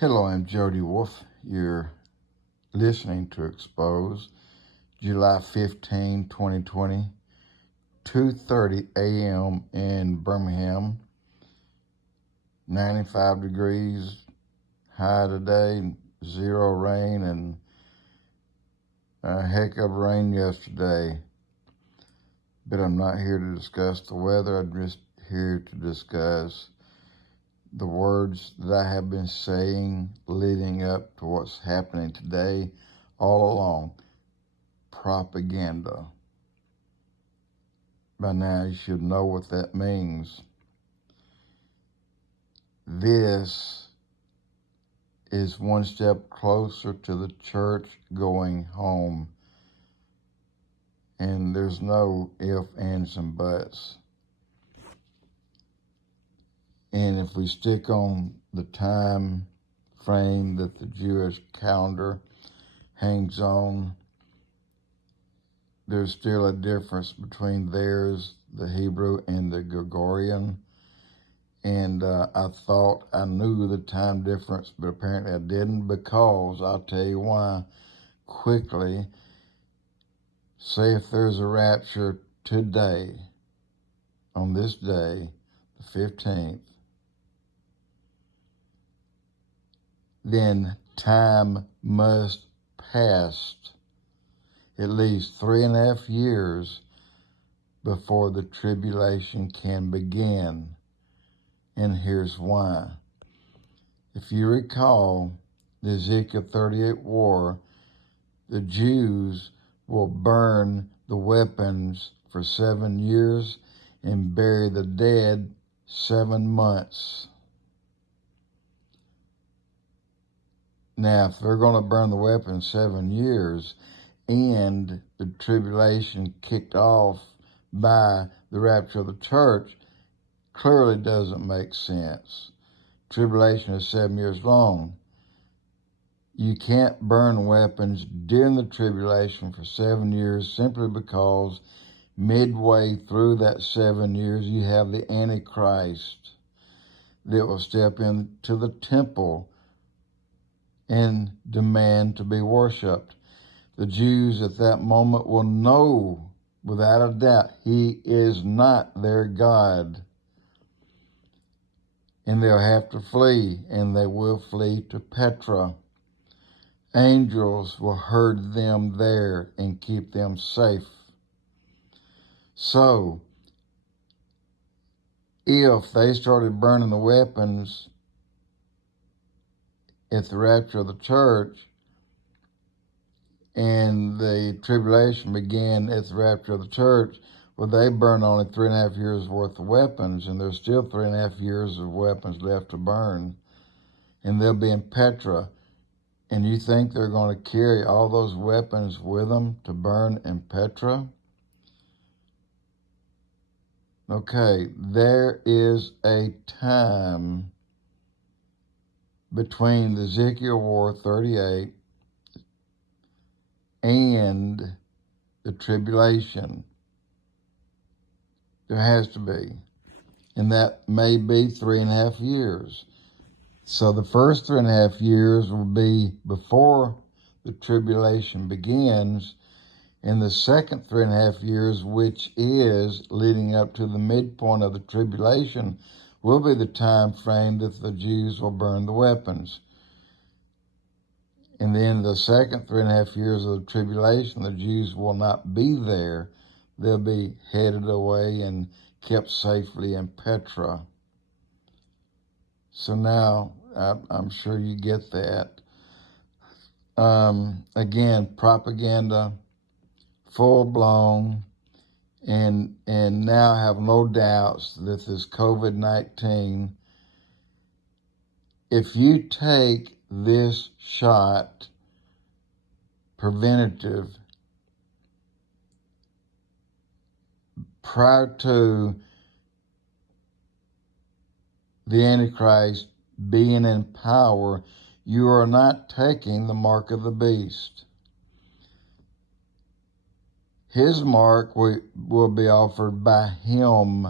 Hello, I'm Jody Wolf. You're listening to Expoz, July 15, 2020, 2:30 a.m. in Birmingham, 95 degrees high today, zero rain, and a heck of rain yesterday. But I'm not here to discuss the weather. I'm just here to discuss the words that I have been saying leading up to what's happening today all along. Propaganda. By now you should know what that means. This is one step closer to the church going home. And there's no ifs, ands, and buts. And if we stick on the time frame that the Jewish calendar hangs on, there's still a difference between theirs, the Hebrew, and the Gregorian. And I thought I knew the time difference, but apparently I didn't, because I'll tell you why quickly. Say if there's a rapture today, on this day, the 15th, then time must pass at least 3.5 years before the tribulation can begin. And here's why. If you recall the Ezekiel 38 war, the Jews will burn the weapons for 7 years and bury the dead 7 months. Now, if they're going to burn the weapons 7 years and the tribulation kicked off by the rapture of the church, clearly doesn't make sense. Tribulation is 7 years long. You can't burn weapons during the tribulation for 7 years simply because midway through that 7 years you have the Antichrist that will step into the temple and demand to be worshipped. The Jews at that moment will know without a doubt he is not their God. And they'll have to flee, and they will flee to Petra. Angels will herd them there and keep them safe. So, if they started burning the weapons at the rapture of the church, and the tribulation began at the rapture of the church, well, they burned only 3.5 years worth of weapons, and there's still 3.5 years of weapons left to burn, and they'll be in Petra. And you think they're going to carry all those weapons with them to burn in Petra? Okay, there is a time between the Ezekiel War 38 and the tribulation. There has to be. And that may be 3.5 years. So the first 3.5 years will be before the tribulation begins, and the second 3.5 years, which is leading up to the midpoint of the tribulation, will be the time frame that the Jews will burn the weapons. And then the second 3.5 years of the tribulation, the Jews will not be there. They'll be headed away and kept safely in Petra. So now, I'm sure you get that. Again, propaganda, full-blown, and now I have no doubts that this COVID-19, if you take this shot, preventative, prior to the Antichrist being in power, you are not taking the mark of the beast. His mark will be offered by him.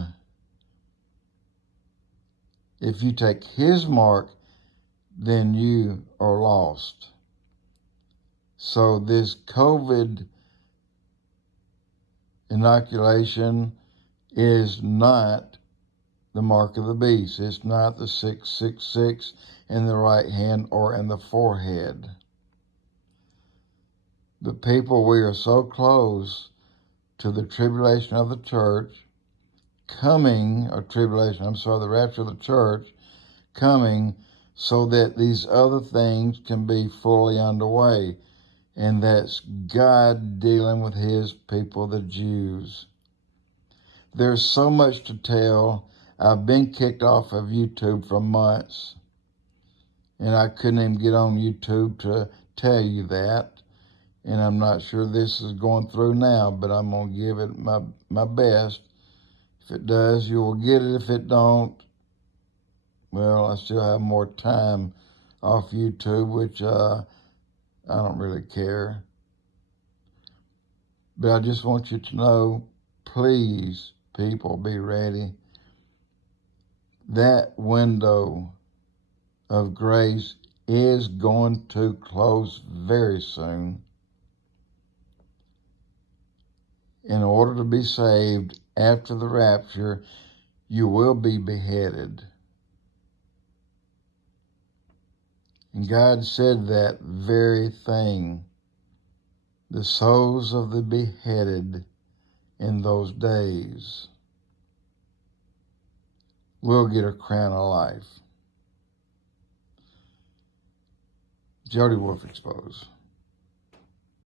If you take his mark, then you are lost. So this COVID inoculation is not the mark of the beast. It's not the 666 in the right hand or in the forehead. The people, we are so close to the tribulation of the church coming, or tribulation, the rapture of the church coming, so that these other things can be fully underway. And that's God dealing with his people, the Jews. There's so much to tell. I've been kicked off of YouTube for months, and I couldn't even get on YouTube to tell you that. And I'm not sure this is going through now, but I'm going to give it my best. If it does, you will get it. If it don't, well, I still have more time off YouTube, which I don't really care. But I just want you to know, please, people, be ready. That window of grace is going to close very soon. In order to be saved after the rapture, you will be beheaded. And God said that very thing. The souls of the beheaded in those days will get a crown of life. Jody Wolf Expoz.